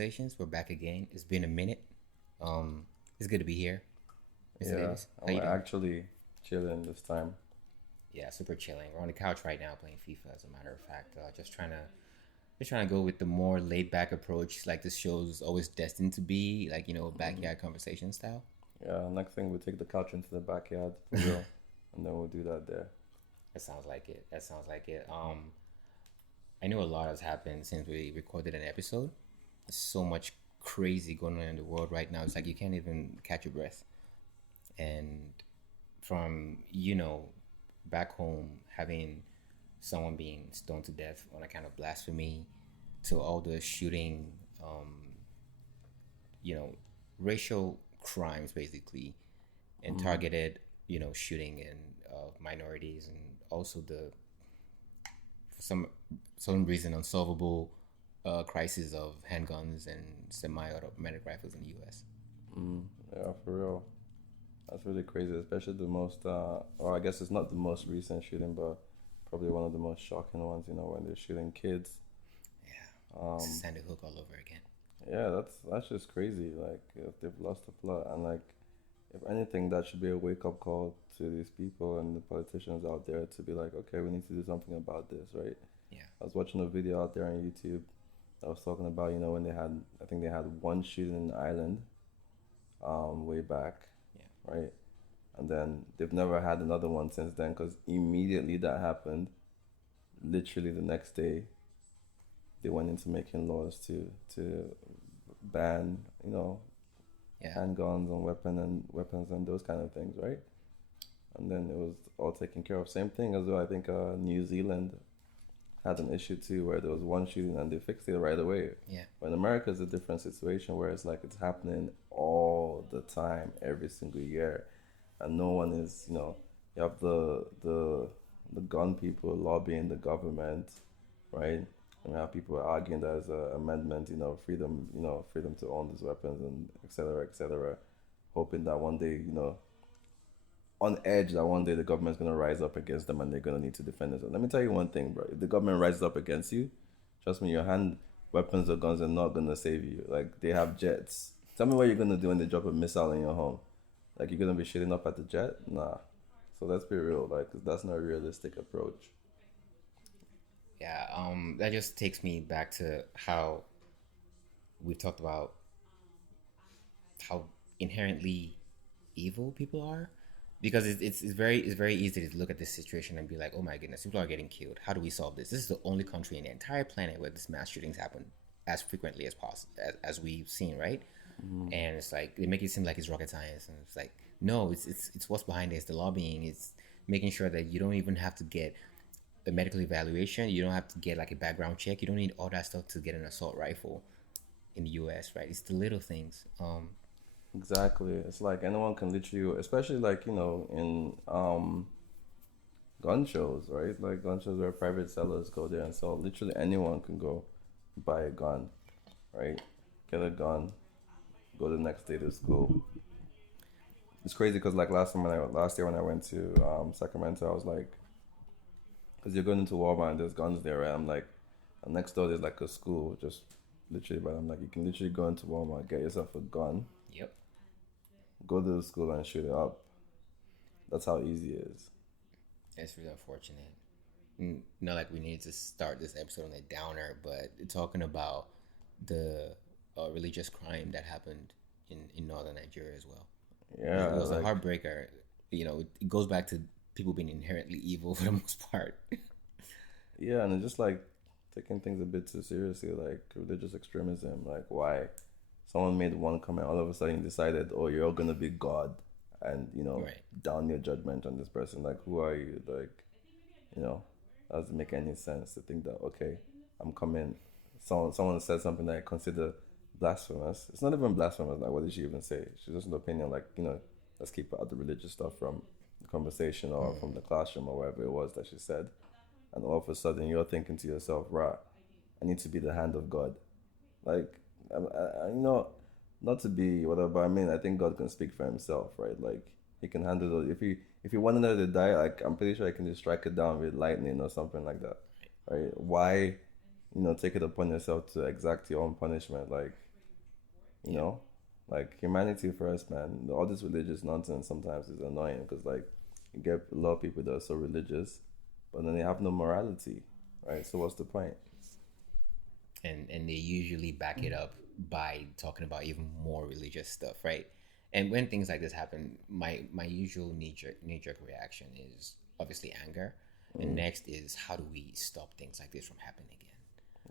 conversations. We're back again. It's been a minute. It's good to be here, Mr. Yeah, Davis. How I'm you doing? actually chilling this time. Yeah, super chilling. We're on the couch right now playing FIFA. As a matter of fact, just trying to go with the more laid back approach, like this show's always destined to be, like backyard conversation style. Yeah, next thing we take the couch into the backyard for real, and then we'll do that there. That sounds like it. That sounds like it. I know a lot has happened since we recorded an episode. There's so much crazy going on in the world right now. It's like you can't even catch your breath. And from back home having someone being stoned to death on account of blasphemy to all the shooting, you know, racial crimes basically, and targeted, shooting in minorities, and also the for some reason unsolvable crisis of handguns and semi-automatic rifles in the U.S. Mm, yeah, for real. That's really crazy, especially the most, or I guess it's not the most recent shooting, but probably one of the most shocking ones, when they're shooting kids. Yeah, Sandy Hook all over again. Yeah, that's just crazy. Like, if they've lost the plot, and like, if anything, that should be a wake up call to these people and the politicians out there to be like, okay, we need to do something about this, right? Yeah, I was watching a video out there on YouTube that was talking about, when I think they had one shooting in Ireland, way back, yeah, right? And then they've never had another one since then because immediately that happened, literally the next day, they went into making laws to ban, yeah. handguns and weapons and those kind of things, right? And then it was all taken care of. Same thing as well. I think New Zealand had an issue too, where there was one shooting and they fixed it right away. Yeah. But in America, it's a different situation where it's like it's happening all the time, every single year, and no one is, you have the gun people lobbying the government, right? And we have people arguing that as an amendment, freedom to own these weapons and et cetera, hoping that one day, on edge that one day the government's gonna rise up against them and they're gonna need to defend themselves. Let me tell you one thing, bro. If the government rises up against you, trust me, your hand weapons or guns are not gonna save you. Like, they have jets. Tell me what you're gonna do when they drop a missile in your home. Like, you're gonna be shooting up at the jet? Nah. So let's be real. Like, 'cause that's not a realistic approach. Yeah, that just takes me back to how we've talked about how inherently evil people are, because it's very easy to look at this situation and be like, oh my goodness, people are getting killed. How do we solve this? This is the only country in the entire planet where this mass shootings happen as frequently as possible, as we've seen, right? And it's like they make it seem like it's rocket science, and it's like, no, it's what's behind it. It's the lobbying. It's making sure that you don't even have to get a medical evaluation. You don't have to get like a background check. You don't need all that stuff to get an assault rifle in the U.S., right? It's the little things. Exactly. It's like anyone can literally, especially like, in gun shows, right? Like gun shows where private sellers go there and sell. Literally anyone can go buy a gun, right? Get a gun, go the next day to school. It's crazy because like last year when I went to Sacramento, I was like, because you're going into Walmart and there's guns there, right? I'm like, and next door there's like a school, just literally, but I'm like, you can literally go into Walmart, get yourself a gun, Yep. go to the school and shoot it up. That's how easy it is. It's really unfortunate. Not like we need to start this episode on a downer, but talking about the religious crime that happened in northern Nigeria as well. Yeah, It was a like, heartbreaker. It goes back to people being inherently evil for the most part. yeah, and it's just like taking things a bit too seriously, like religious extremism. Like, why? Someone made one comment, all of a sudden you decided, oh, you're gonna be God, and Right. down your judgment on this person. Like, who are you? Like, you know, that doesn't make any sense to think that, okay, I'm coming. Someone said something that I consider blasphemous. It's not even blasphemous. Like, what did she even say? She's just an opinion. Like, let's keep out the religious stuff from the conversation or from the classroom or wherever it was that she said. And all of a sudden, you're thinking to yourself, right, I need to be the hand of God. Like, not to be whatever, but I mean, I think God can speak for himself, right? Like, he can handle it. If he wanted her to die, like, I'm pretty sure I can just strike it down with lightning or something like that, right? Why, take it upon yourself to exact your own punishment? Like, You Yeah. know, like humanity first, man. All this religious nonsense sometimes is annoying because like you get a lot of people that are so religious, but then they have no morality, right? So what's the point? And they usually back it up by talking about even more religious stuff, right? And when things like this happen, my usual knee jerk reaction is obviously anger, and Mm, next is how do we stop things like this from happening again?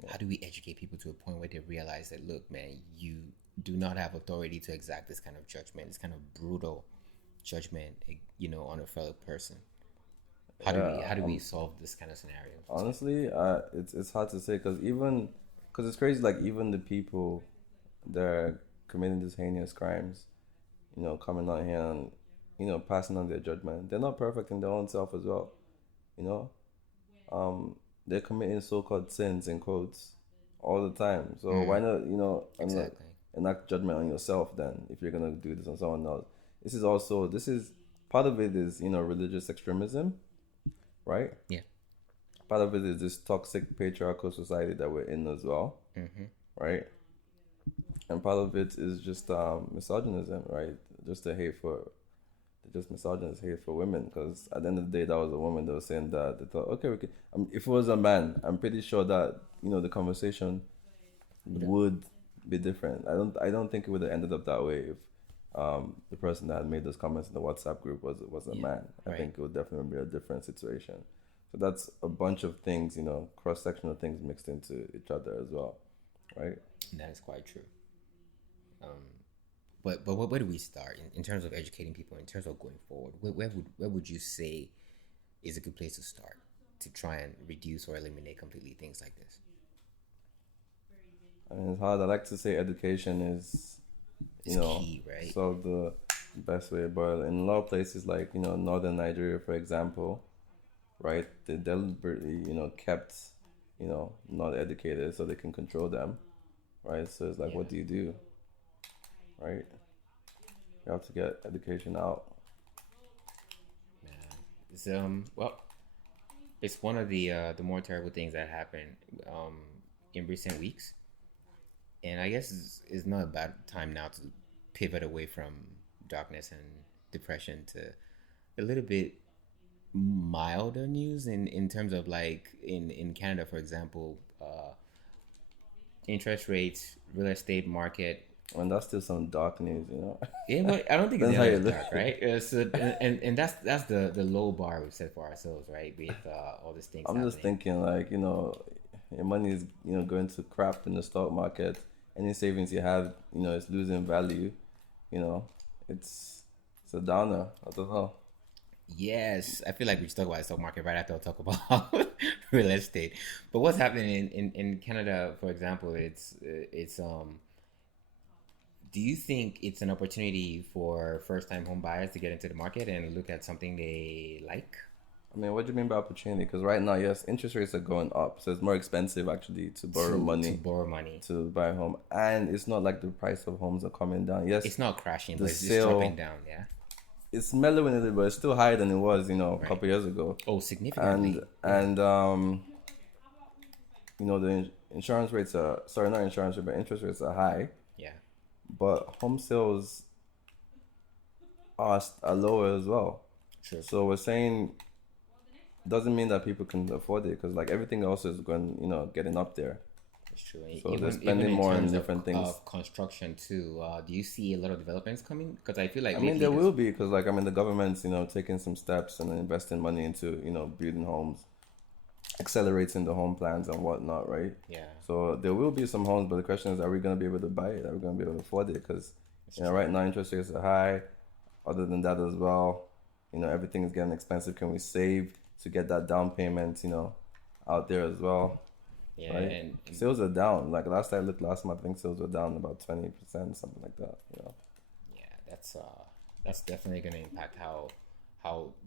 How do we educate people to a point where they realize that, look, man, you do not have authority to exact this kind of judgment, this kind of brutal judgment, on a fellow person? How do we yeah. solve this kind of scenario? Honestly, it's hard to say because it's crazy. Like even the people that are committing these heinous crimes, coming out here and passing on their judgment, they're not perfect in their own self as well. You know, um, they're committing so-called sins in quotes all the time. So why Mm, not, exactly. enact judgment on yourself then if you're gonna do this on someone else? This is part of it is religious extremism, right? Yeah. Part of it is this toxic patriarchal society that we're in as well, Mm-hmm. right? And part of it is just misogynism, right? Just the hate for just misogynist hate for women. Because at the end of the day, that was a woman that was saying that they thought, okay, we can. If it was a man, I'm pretty sure that the conversation would be different. I don't think it would have ended up that way if the person that had made those comments in the WhatsApp group was a Yeah. man. I Right. think it would definitely be a different situation. So that's a bunch of things, cross sectional things mixed into each other as well, right? That is quite true. Um, but where do we start in terms of educating people? In terms of going forward, where would you say is a good place to start to try and reduce or eliminate completely things like this? I mean, it's hard. I like to say education is, you It's know, key, right? sort of the best way. But in a lot of places, like northern Nigeria, for example, right, they deliberately kept not educated so they can control them, right? So it's like, Yeah, what do you do, right? You have to get education out. man. It's one of the more terrible things that happened um in recent weeks, and I guess it's not a bad time now to pivot away from darkness and depression to a little bit milder news in terms of, like, in Canada, for example, interest rates, real estate market. And that's still some dark news. Yeah, but I don't think it's Depends how nearly you as look. dark, right? And that's the low bar we've set for ourselves, right? With all these things I'm just happening. thinking like, your money is, going to crap in the stock market. Any savings you have, it's losing value. You know, it's it's a downer. I don't know. Yes, I feel like we should talk about the stock market right after we talk about real estate. But what's happening in Canada, for example, it's do you think it's an opportunity for first time home buyers to get into the market and look at something they like? I mean, what do you mean by opportunity? Because right now, yes, interest rates are going up, so it's more expensive actually to borrow To money borrow money? to buy a home, and it's not like the price of homes are coming down. Yes, It's not crashing, the but it's just dropping sale down. Yeah. it's mellowing a little, but it's still higher than it was, a Right. couple years ago. Oh, And significantly. Yeah. and the insurance rates are sorry, not insurance rate, but interest rates are high, Yeah. but home sales are lower as well. True. So we're saying doesn't mean that people can afford it because like everything else is going, getting up there. It's true. So they're Even spending in more on terms of different things. construction too. Do you see a lot of developments coming? Because I feel like I mean, lately there there's will be because like I mean the government's taking some steps and investing money into building homes, accelerating the home plans and whatnot, right? yeah, So there will be some homes, but the question is, are we going to be able to buy it? Are we going to be able to afford it? Because it's true. right now interest rates are high. Other than that as well, everything is getting expensive. Can we save to get that down payment, out there as well, Yeah, right? and Sales are down. Like last I looked last month, I think sales were down about 20%, something like that. yeah, that's definitely going to impact how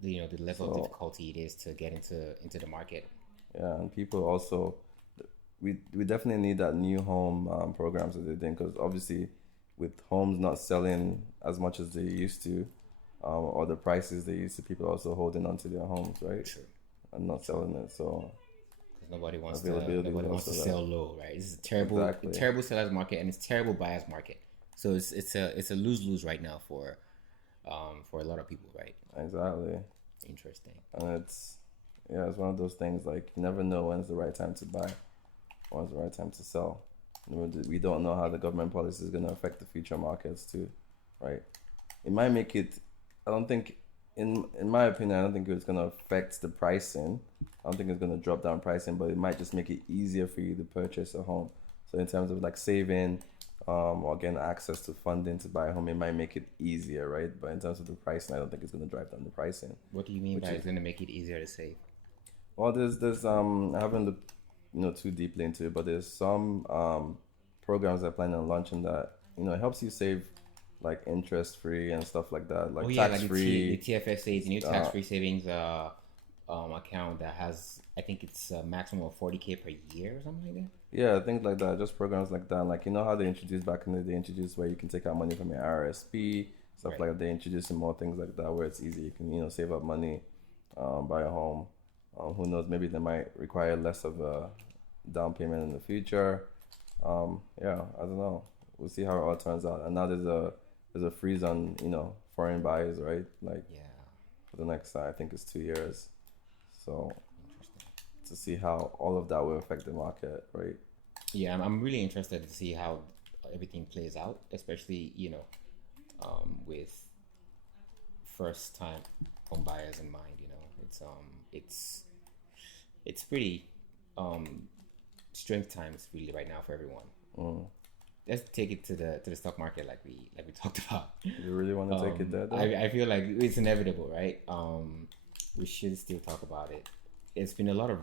the level of So difficulty it is to get into the market. yeah, and people also, we definitely need that new home programs that they're doing because obviously, with homes not selling as much as they used to, or the prices they used to, people are also holding on to their homes, right, True. and not selling it. So Because nobody wants to availability is nobody wants also to there. sell low, right? This is a terrible Exactly. terrible sellers market, and it's terrible buyers market. So it's a lose lose right now for a lot of people, right? Exactly. Interesting. And yeah, it's one of those things like you never know when's the right time to buy, when's the right time to sell. We don't know how the government policy is going to affect the future markets too, right? It might make it. I don't think, in my opinion, I don't think it's going to affect the pricing. I don't think it's going to drop down pricing, but it might just make it easier for you to purchase a home. So in terms of like saving, or getting access to funding to buy a home, it might make it easier, right? But in terms of the pricing, I don't think it's going to drive down the pricing. What do you mean by Which is it's going to make it easier to save? well, there's I haven't looked too deeply into it, but there's some programs that plan on launching that it helps you save like interest free and stuff like that, Oh like yeah, tax like the free. TFSA, it's a new Uh, tax-free savings account that has, I think it's a maximum of 40K per year or something like that. yeah, things like that, just programs like that. Like how they introduced back in the day, introduced where you can take out money from your RSP, stuff Right. like that. They introduced some more things like that where it's easy. You can save up money, buy a home. Who knows? Maybe they might require less of a down payment in the future. Yeah, I don't know. We'll see how it all turns out. And now there's a freeze on foreign buys, right? Like Yeah. for the next I think it's 2 years. So Interesting. to see how all of that will affect the market, right? Yeah, I'm really interested to see how everything plays out, especially, with first time home buyers in mind. It's pretty um strange times really right now for everyone. Mm. Let's take it to the stock market like we talked about. You really want to take it there, though? I feel like it's inevitable, right? We should still talk about it. It's been a lot of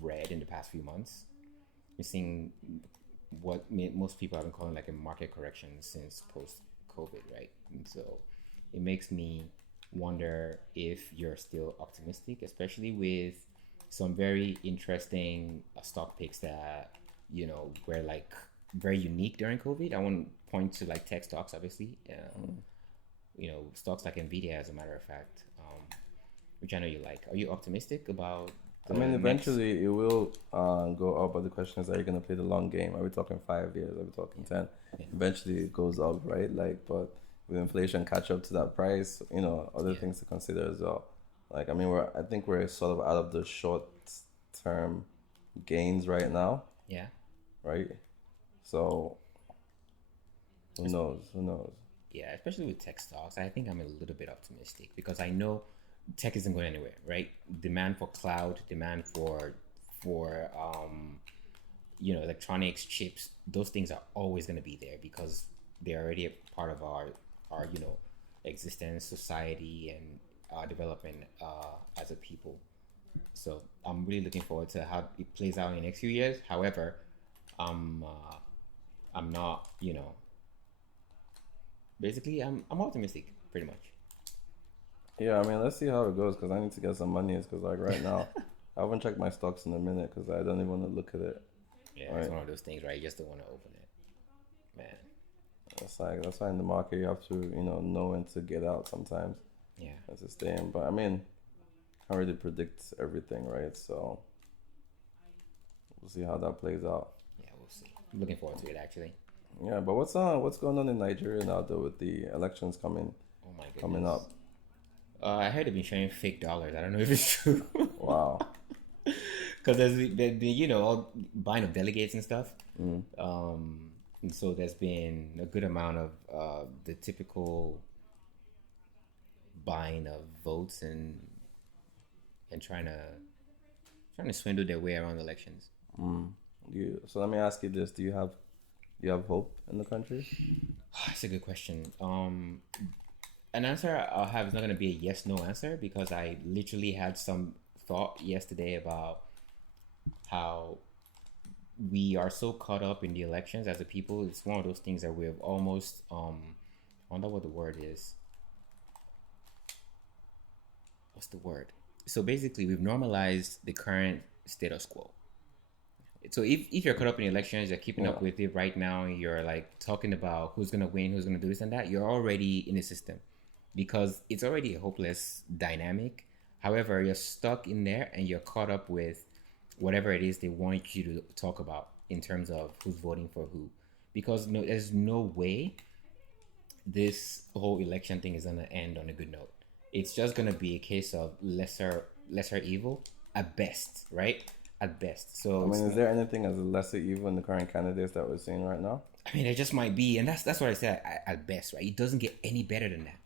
red in the past few months. We're seeing what most people have been calling like a market correction since post COVID, right? And so it makes me wonder if you're still optimistic, especially with some very interesting stock picks that were like very unique during COVID. I want to point to like tech stocks, obviously. Stocks like Nvidia, as a matter of fact, which I know you like. Are you optimistic about I the mean, next? eventually it will go up, but the question is, are you going to play the long game? Are we talking 5 years? Are we talking 10? Yeah, Eventually it goes up, right? Like, but with inflation catch up to that price, other yeah, things to consider as well. Like, I mean, I think we're sort of out of the short term gains right now, yeah. right? So who knows? Who knows? Yeah, especially with tech stocks, I think I'm a little bit optimistic because I know tech isn't going anywhere, right? Demand for cloud, demand for electronics, chips, those things are always going to be there because they're already a part of our existence, society, and development as a people. So I'm really looking forward to how it plays out in the next few years. However, I'm uh, I'm not, basically I'm optimistic pretty much. Yeah, I mean, let's see how it goes because I need to get some money. Because like right now, I haven't checked my stocks in a minute because I don't even want to look at it. Yeah, it's Right? one of those things, right? You just don't want to open it, man. That's why in the market you have to know when to get out sometimes Yeah, and to stay in. But I mean, can't really predict everything, right? So we'll see how that plays out. yeah, we'll see. I'm looking forward to it actually. Yeah, but what's going on in Nigeria now though with the elections Oh my coming goodness. up? I heard they've been sharing fake dollars. I don't know if it's true. Wow. Because there's been all buying of delegates and stuff. Mm. And so there's been a good amount of the typical buying of votes and trying to swindle their way around elections. Mm. So let me ask you this: do you have hope in the country? That's a good question. An answer I'll have is not going to be a yes no answer because I literally had some thought yesterday about how we are so caught up in the elections as a people. It's one of those things that we've almost I wonder what the word is. What's the word? So basically, we've normalized the current status quo. So if you're caught up in elections, you're keeping Yeah. up with it right now, you're like talking about who's gonna win, who's gonna do this and that, you're already in the system because it's already a hopeless dynamic. However, you're stuck in there and you're caught up with whatever it is they want you to talk about in terms of who's voting for who. Because no, there's no way. this whole election thing is gonna end on a good note. It's just gonna be a case of lesser evil at best, right? At best. I So mean, is there anything as a lesser evil in the current candidates that we're seeing right now? I mean, it just might be, and that's what I said at best, right? It doesn't get any better than that.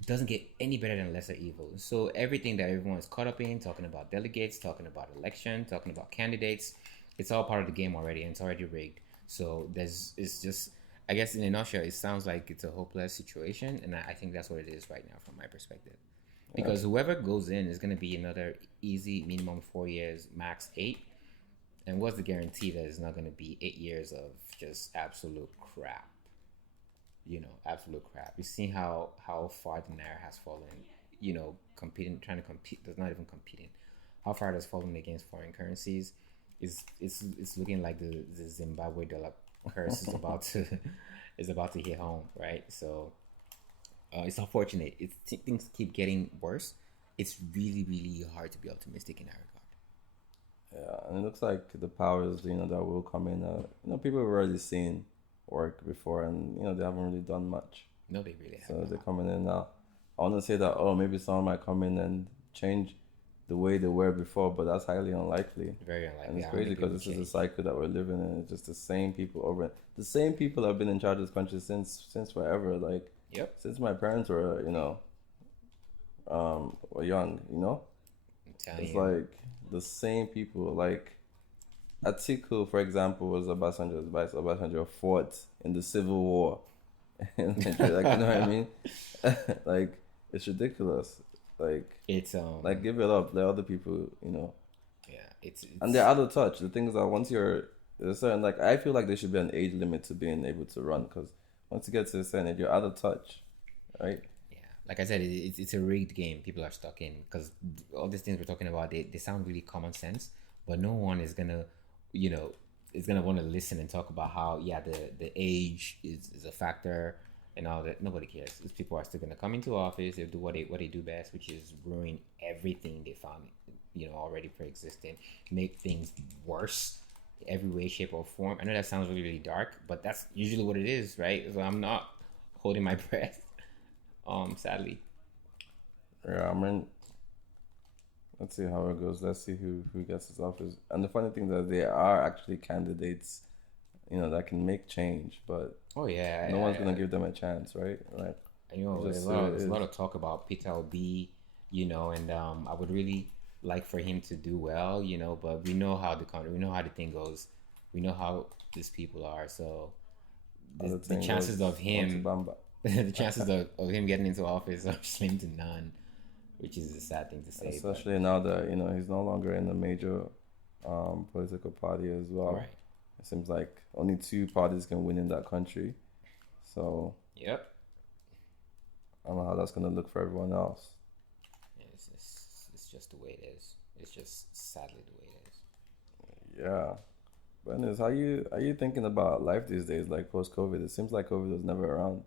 It doesn't get any better than lesser evil. So everything that everyone is caught up in, talking about delegates, talking about election, talking about candidates, it's all part of the game already, and it's already rigged. So it's just, I guess in a nutshell, it sounds like it's a hopeless situation, and I think that's what it is right now from my perspective. Yeah. Because whoever goes in is going to be another easy minimum 4 years, max 8. And what's the guarantee that it's not going to be 8 years of just absolute crap? Absolute crap. You've seen how far the naira has fallen. Competing, trying to compete. That's not even competing. How far it has fallen against foreign currencies. It's looking like the Zimbabwe dollar curse is about to hit home, right? So it's unfortunate. Things keep getting worse. It's really really hard to be optimistic in that regard. Yeah, and it looks like the powers, that will come in. People have already seen work before, and they haven't really done much. No, they really So haven't. they're coming in now. I want to say that maybe someone might come in and change the way they were before, but that's highly unlikely. Very unlikely. And it's How crazy many because people this is change? a cycle that we're living in. It's just the same people over. The same people have been in charge of this country since forever. Like Yep. since my parents were were young. I'm telling It's you. like the same people. Like Atiku, for example, was Obasanjo's vice. Obasanjo fought in the Civil War. In Nigeria, like, you know what I mean? Like, it's ridiculous. It's Like give it up. Let other people, yeah, and they're out of touch. The thing is that once you're there's a certain, like, I feel like there should be an age limit to being able to run, because once you get to a certain age, you're out of touch, right? yeah, like I said, it's a rigged game. People are stuck in because all these things we're talking about, they sound really common sense, but no one is gonna, is gonna want to listen and talk about how the age is a factor and all that. Nobody cares. These people are still gonna come into office. They'll do what they do best, which is ruin everything they found, already pre-existing, make things worse every way, shape, or form. I know that sounds really, really dark, but that's usually what it is, right? So I'm not holding my breath, sadly. Yeah, I mean, let's see how it goes. Let's see who gets his office. And the funny thing is that there are actually candidates, that can make change, but Oh yeah, no one's gonna give them a chance, right? Like, there's just there's a lot of talk about Peter Obi, and I would really like for him to do well, but we know how we know how the thing goes, we know how these people are, so other the thing chances goes of him, Bamba. the chances of him getting into office are slim to none, which is a sad thing to say. Especially now that he's no longer in a major political party as well. All right. It seems like only two parties can win in that country. So Yep. I don't know how that's gonna look for everyone else. It's just the way it is. It's just sadly the way it is. Yeah. But anyways, are you thinking about life these days, like post COVID? It seems like COVID was never around.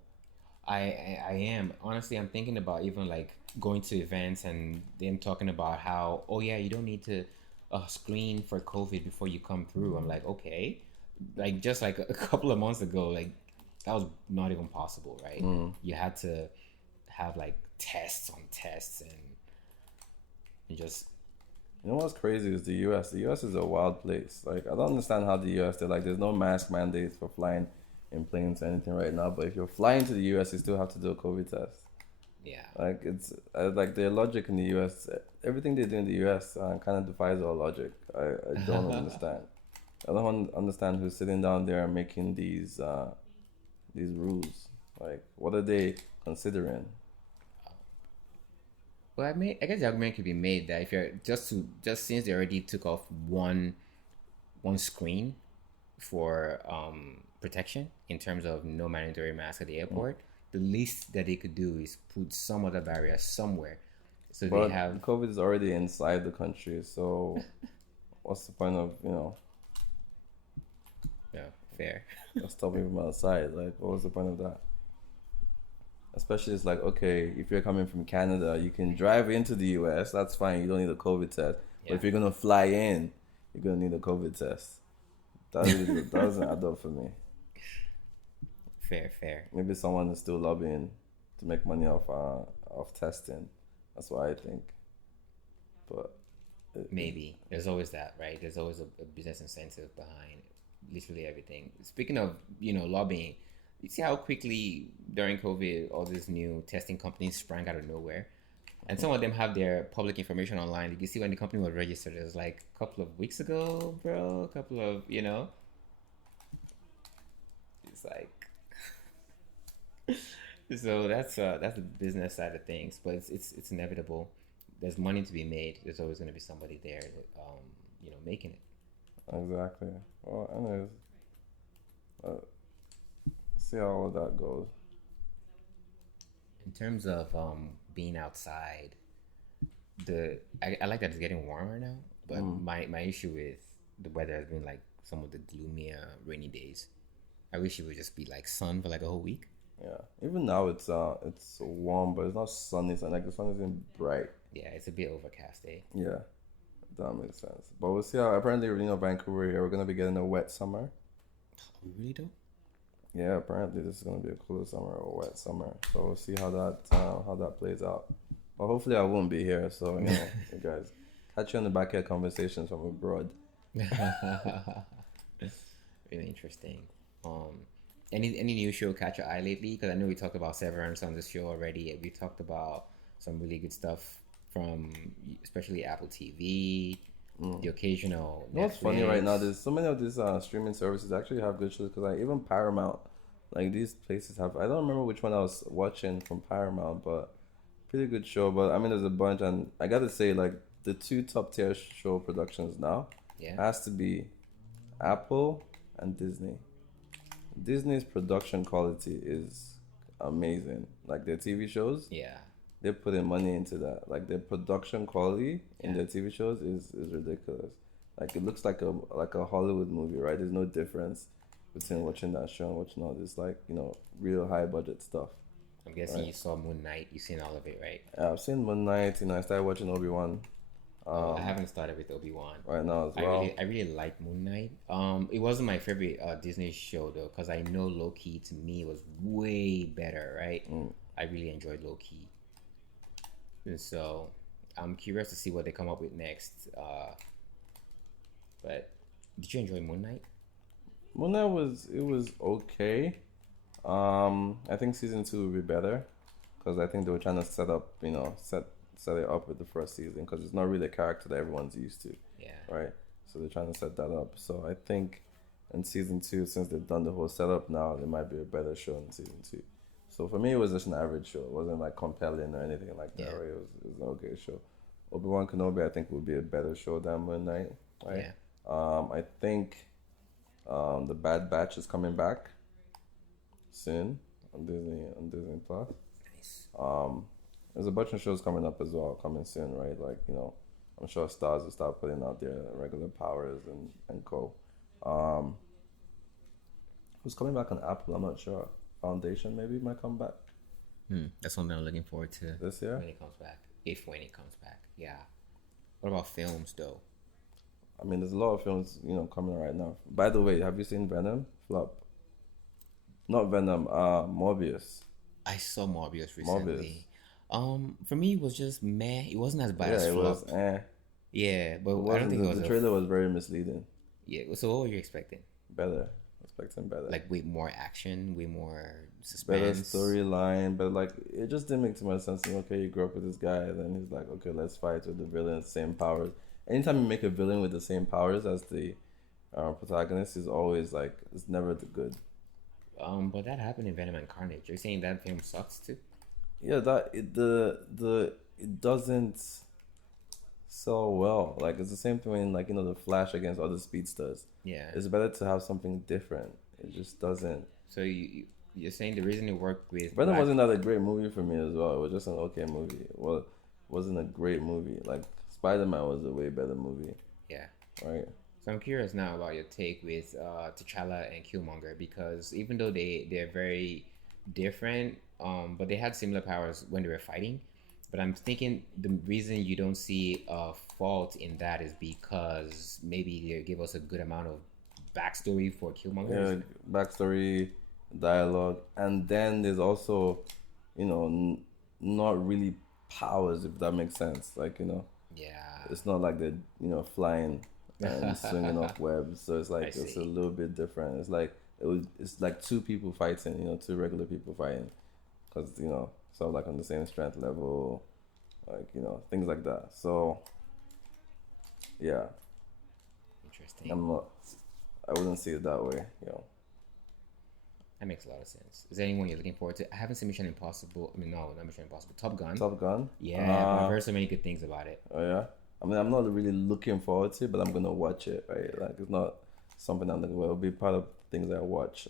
I am honestly, I'm thinking about even like going to events and them talking about how, oh yeah, you don't need to screen for COVID before you come through. I'm like, okay, like just like a couple of months ago, like that was not even possible, right? You had to have like tests on tests and just You know what's crazy is the U.S. The U.S. is a wild place. Like, I don't understand how the U.S. They're like, there's no mask mandates for flying in planes or anything right now. But if you're flying to the U.S., you still have to do a COVID test. yeah. Like, it's like their logic in the U.S. Everything they do in the U.S. Kind of defies our logic. I don't understand. I don't understand who's sitting down there and making these rules. Like, what are they considering? Well, I guess the argument could be made that if you're just since they already took off one screen for protection in terms of no mandatory mask at the airport, the least that they could do is put some other barrier somewhere, so But they have. COVID is already inside the country, so what's the point of Yeah, fair. stopping from outside? Like, what was the point of that? Especially, it's like, okay, if you're coming from Canada, you can drive into the US. That's fine. You don't need a COVID test. But Yeah. if you're gonna fly in, you're gonna need a COVID test. That doesn't add up for me. Fair, fair. Maybe someone is still lobbying to make money off testing. That's what I think. But Maybe there's always that, right? There's always a business incentive behind literally everything. Speaking of, lobbying, you see how quickly during COVID all these new testing companies sprang out of nowhere, and some of them have their public information online. Did you see when the company was registered? It was like a couple of weeks ago, bro. A couple of, it's like so that's the business side of things, but it's inevitable. There's money to be made. There's always going to be somebody there, making it. exactly. Well, anyways, uh, see how all of that goes. In terms of being outside, I like that it's getting warmer now, but my issue with the weather has been like some of the gloomier rainy days. I wish it would just be like sun for like a whole week. Yeah. Even now it's warm, but it's not sunny. It's like the sun isn't bright. Yeah, it's a bit overcast, eh? Yeah, that makes sense. But we'll see how. Apparently, Vancouver here, we're gonna be getting a wet summer. We really do. Yeah, apparently this is gonna be a cooler summer or wet summer. So we'll see how that plays out. But hopefully, I won't be here. So you guys catch you on the back end conversations from abroad. Really interesting. Any new show catch your eye lately? Because I know we talked about Severance on this show already. We talked about some really good stuff from especially Apple TV, the occasional. You know what's funny right now? There's so many of these streaming services actually have good shows because even Paramount, like these places have. I don't remember which one I was watching from Paramount, but pretty good show. But I mean, there's a bunch, and I gotta say, like the two top tier show productions now has to be Apple and Disney. Disney's production quality is amazing. Like their TV shows, they're putting money into that. Like their production quality in their TV shows is ridiculous. Like it looks like a Hollywood movie, right? There's no difference between watching that show and watching all this real high budget stuff. I'm guessing you saw Moon Knight. You've seen all of it, right? Yeah, I've seen Moon Knight. I started watching Obi-Wan. I haven't started with Obi-Wan right now as well. I really like Moon Knight. It wasn't my favorite Disney show though, because I know Loki to me was way better, right? I really enjoyed Loki, and so I'm curious to see what they come up with next. But did you enjoy Moon Knight? Moon Knight was okay. I think season 2 will be better because I think they were trying to set it up with the first season because it's not really a character that everyone's used to. Yeah. Right. So they're trying to set that up. So I think in season 2, since they've done the whole setup now, there might be a better show in season 2. So for me, it was just an average show. It wasn't like compelling or anything like that. Right? It was an okay show. Obi-Wan Kenobi, I think, would be a better show than Moon Knight. Right. Yeah. I think the Bad Batch is coming back soon on Disney Plus. Nice. There's a bunch of shows coming up as well, coming soon, right? Like, I'm sure stars will start putting out their regular powers and co. Who's coming back on Apple? I'm not sure. Foundation maybe might come back. That's something I'm looking forward to this year when it comes back. When it comes back, yeah. What about films though? I mean, there's a lot of films, coming right now. By the way, have you seen Venom? Flop. Not Venom. Morbius. I saw Morbius recently. For me, it was just meh. It wasn't as bad as it Flop. was. Yeah, but I don't think it was. The trailer was very misleading. Yeah. So what were you expecting? Better. Expecting better. Like way more action, way more suspense. Better storyline, but it just didn't make too much sense. Okay, you grew up with this guy, and then he's like, okay, let's fight with the villain, same powers. Anytime you make a villain with the same powers as the protagonist, is always it's never the good. But that happened in Venom and Carnage. You're saying that film sucks too? Yeah, it doesn't sell well. Like it's the same thing when the Flash against other speedsters. Yeah, it's better to have something different. It just doesn't. So you're saying the reason it worked with Venom wasn't that a great movie for me as well. It was just an okay movie. Well, it wasn't a great movie. Like Spider-Man was a way better movie. Yeah. Right. So I'm curious now about your take with T'Challa and Killmonger, because even though they're very different, but they had similar powers when they were fighting. But I'm thinking the reason you don't see a fault in that is because maybe they give us a good amount of backstory for Killmonger. Yeah, backstory. dialogue, and then there's also, not really powers, if that makes sense. Like, Yeah. it's not like they're, flying and swinging off webs. So it's I like it's a see. little bit different. It's like two people fighting, two regular people fighting, because sort of like on the same strength level, like things like that. So yeah, Interesting. I'm not. I wouldn't see it that way. That makes a lot of sense. Is there anyone you're looking forward to? I haven't seen Mission Impossible. I mean, no, not Mission Impossible. Top Gun. Top Gun. Yeah, but I've heard so many good things about it. Oh yeah. I mean, I'm not really looking forward to it, but I'm gonna watch it. Right, Yeah. like it's not something I'm like. Well, it'll be part of things I watch.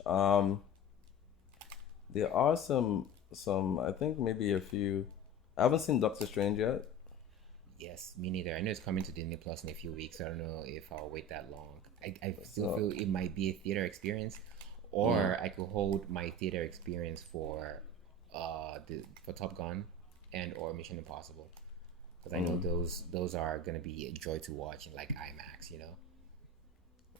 There are some. I think maybe a few. I haven't seen Doctor Strange yet. Yes, me neither. I know it's coming to Disney Plus in a few weeks. So I don't know if I'll wait that long. I still So, feel it might be a theater experience, mm, or I could hold my theater experience for Top Gun and or Mission Impossible, because I know mm, those are gonna be a joy to watch in like IMAX.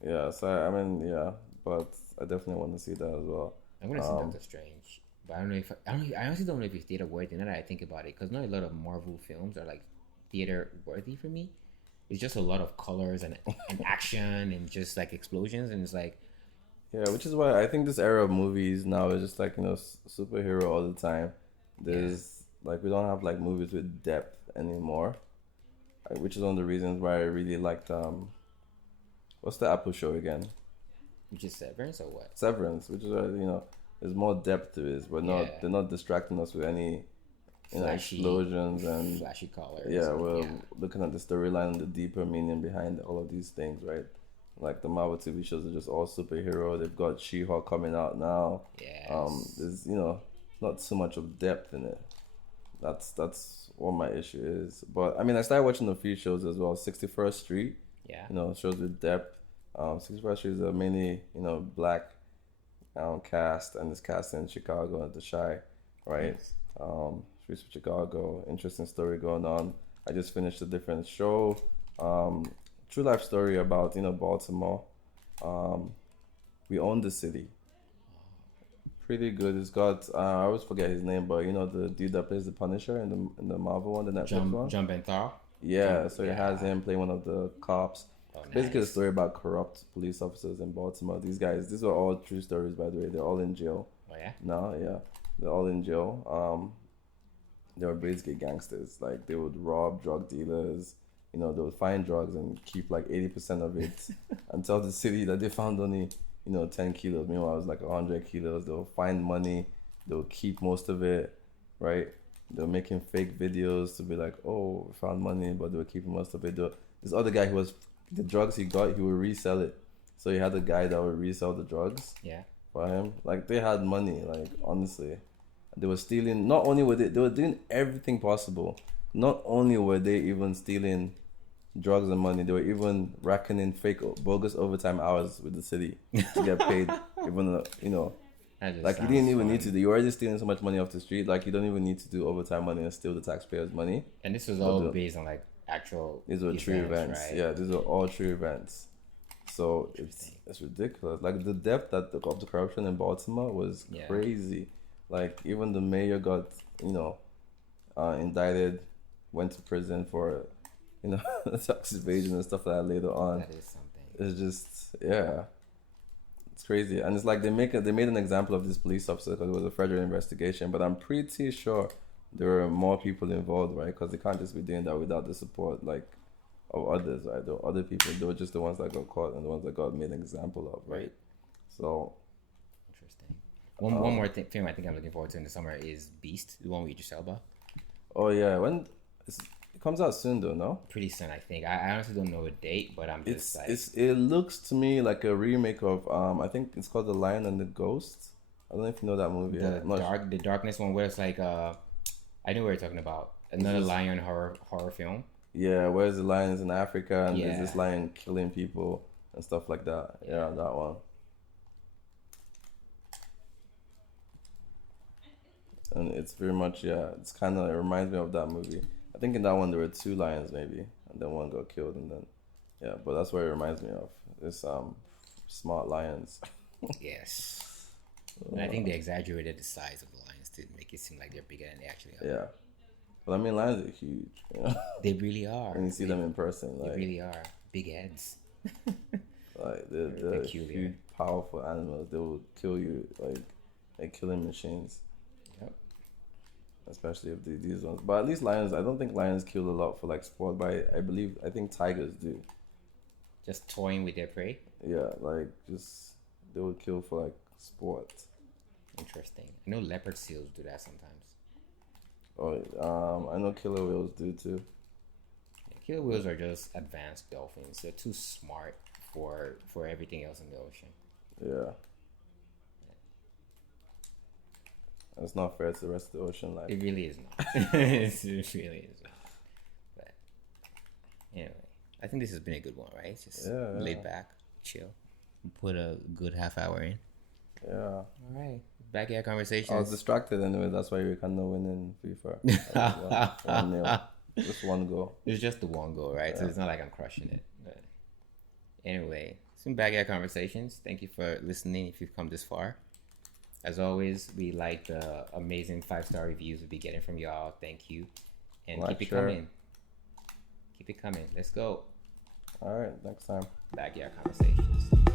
yeah. So I mean, yeah, but I definitely want to see that as well. I'm gonna see Um, Doctor Strange, but I don't know if I don't. I honestly don't know if it's theater worthy. Now that I think about it, because not a lot of Marvel films are like theater worthy for me. It's just a lot of colors and action and just like explosions, and it's like, yeah, which is why I think this era of movies now is just like superhero all the time. yeah, There's like we don't have like movies with depth anymore, which is one of the reasons why I really liked what's the Apple show again? which is Severance or what? Severance, which is why there's more depth to this. Yeah, They're not distracting us with any flashy, explosions and flashy colors, yeah, and we're yeah, looking at the storyline and the deeper meaning behind all of these things, right? Like the Marvel TV shows are just all superhero. They've got She-Hulk coming out now. yes, There's not too much of depth in it. That's what my issue is. But I mean, I started watching a few shows as well. 61st Street, yeah, shows with depth. 61st Street is a mainly black cast, and it's cast in Chicago at the Shy, right? nice. Streets of Chicago. Interesting story going on. I just finished a different show. Um, True life story about Baltimore. Um, we own the city. Pretty good. It's got I always forget his name, but the dude that plays the Punisher in the Marvel one, the Netflix one. Jump and Thaw, Yeah, jump, so it has yeah. him playing one of the cops. Oh, It's basically a nice. story about corrupt police officers in Baltimore. These were all true stories, by the way. They're all in jail Oh yeah, now. Yeah, they're all in jail. They were basically gangsters. Like they would rob drug dealers. They would find drugs and keep like 80% of it and tell the city that they found only 10 kilos. Meanwhile, it was like 100 kilos. They'll find money. They'll keep most of it, right? They were making fake videos to be like, oh, we found money, but they were keeping most of it. This other guy who was the drugs he got, he would resell it. So he had a guy that would resell the drugs yeah. for him. Like they had money, like honestly. They were stealing. Not only were they were doing everything possible. Not only were they even stealing drugs and money, they were even racking in fake bogus overtime hours with the city to get paid. Even That just like you didn't sounds even need to fun. do. You're already stealing so much money off the street. Like you don't even need to do overtime money and steal the taxpayers' money. And this was But all based on like actual these were true events, events. right? Yeah, these are all true events. So Interesting. it's ridiculous. Like the depth of the corruption in Baltimore was Yeah. crazy. Like even the mayor got you know indicted, went to prison for tax evasion and stuff like that later on. That is something. It's just yeah, it's crazy. And it's like they made an example of this police officer because it was a federal investigation. But I'm pretty sure there were more people involved, right? Because they can't just be doing that without the support like of others, right? There were other people. They were just the ones that got caught and the ones that got made an example of, right? Right. So Interesting. One more film I think I'm looking forward to in the summer is Beast, the one with Idris Elba. oh yeah, it comes out soon though, no? Pretty soon, I think. I honestly don't know a date, but I'm just like It looks to me like a remake of I think it's called The Lion and the Ghost. I don't know if you know that movie. the darkness one where it's like I know what you're talking about. Another lion horror film. Yeah, where's the lions in Africa and there's this Yeah. lion killing people and stuff like that. Yeah, that one. And it's very much it's kind of it reminds me of that movie. I think in that one there were two lions maybe, and then one got killed, and then but that's what it reminds me of. This smart lions. Yes. And I think they exaggerated the size of the lions to make it seem like they're bigger than they actually are. Yeah, but I mean, lions are huge. You know, They really are. when you see them in person, They like really are. Big heads. they're Peculiar. huge, powerful animals. They will kill you like killing machines. Yep. Especially if these ones. But at least lions, I don't think lions kill a lot for like sport. But I think tigers do. Just toying with their prey. Yeah, like just they would kill for like sport. Interesting. I know leopard seals do that sometimes. Oh, I know killer whales do too. Yeah, killer whales are just advanced dolphins. They're too smart for everything else in the ocean. Yeah, it's not fair to the rest of the ocean. Like, It really is not. It really is not. But anyway, I think this has been a good one, right? It's just Yeah, yeah. laid back, chill. Put a good half hour in. yeah, All right, back at I was conversations. distracted anyway. That's why you kind of winning FIFA. Like, 1-0. Just one goal. It's just the one goal, right? So it's not like I'm crushing it. But anyway, some backyard conversations. Thank you for listening. If you've come this far, as always, we like the amazing 5-star reviews we'll be getting from y'all. Thank you, and Like, keep it share. coming. Keep it coming. Let's go. All right, next time. Backyard conversations.